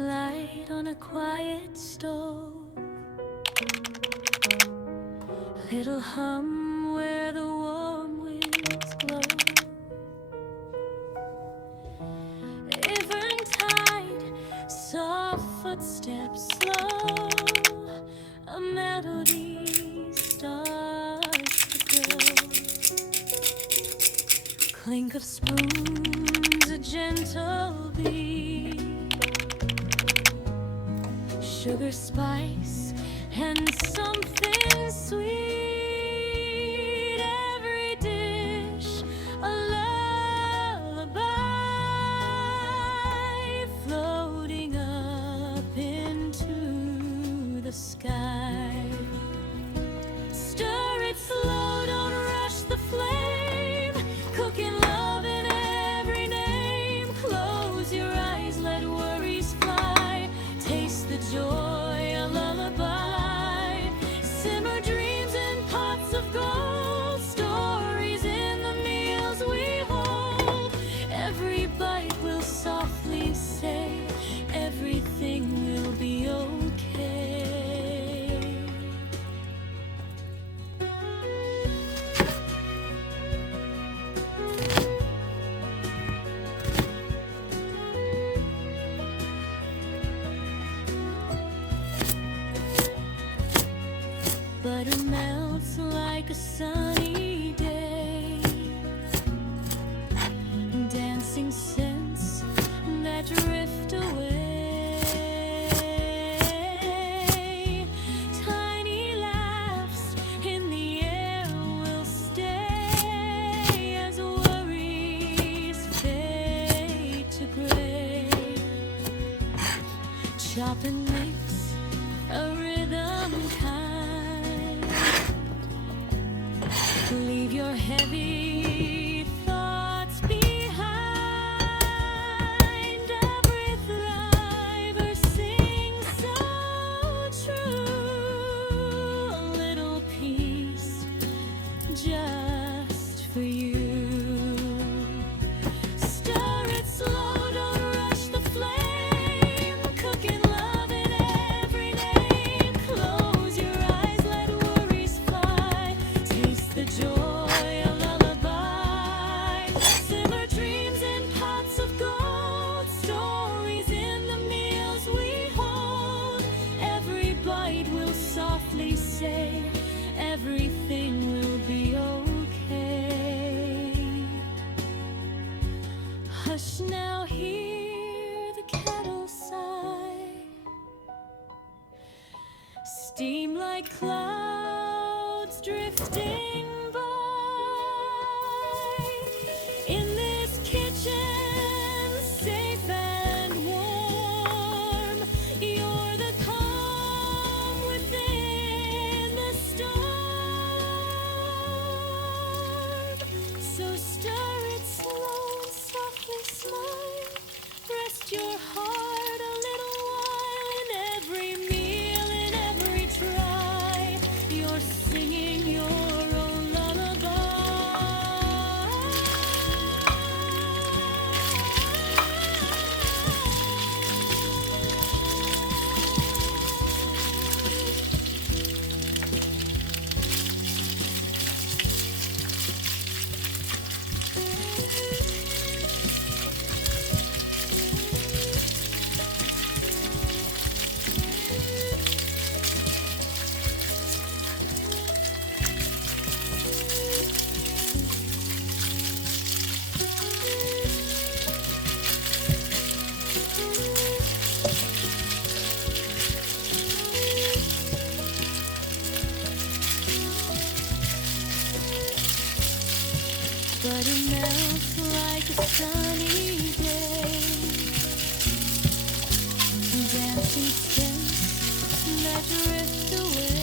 light on a quiet stove. Little hum where the warm winds blow. Eventide, soft footsteps slow. A melody starts to grow. Clink of spoons, a gentle beat. Sugar, spice, and something sweet. Every dish a lullaby, floating up into the sky. Stir it slow, don't rush the flame. Cooking love in every name. Close your eyes, let worries fly. Taste the joy, a lullaby. Simmer dreams in pots of gold. Stories in the meals we hold. Every bite will softly say, everything will be okay. Butter melts like a sunny day. Dancing scents that drift away. Tiny laughs in the air will stay as worries fade to gray. Chop and mix a rhythm kind. Leave your heavy thoughts behind. Every thriver sings so true. A little piece just for you. Stir it slow, don't rush the flame. Cooking love in every name. Close your eyes, let worries fly. Taste the joy, a lullaby. Simmer dreams in pots of gold. Stories in the meals we hold. Every bite will softly say, everything will be okay. Hush now, hear the kettle sigh. Steam like clouds drifting by. In this kitchen, safe and warm, you're the calm within the storm. So stir it slow and softly smile. Rest your heart a little while. In every meal, in every try, you're singing your own lullaby. But it melts like a sunny day. Dancing scents that drift away.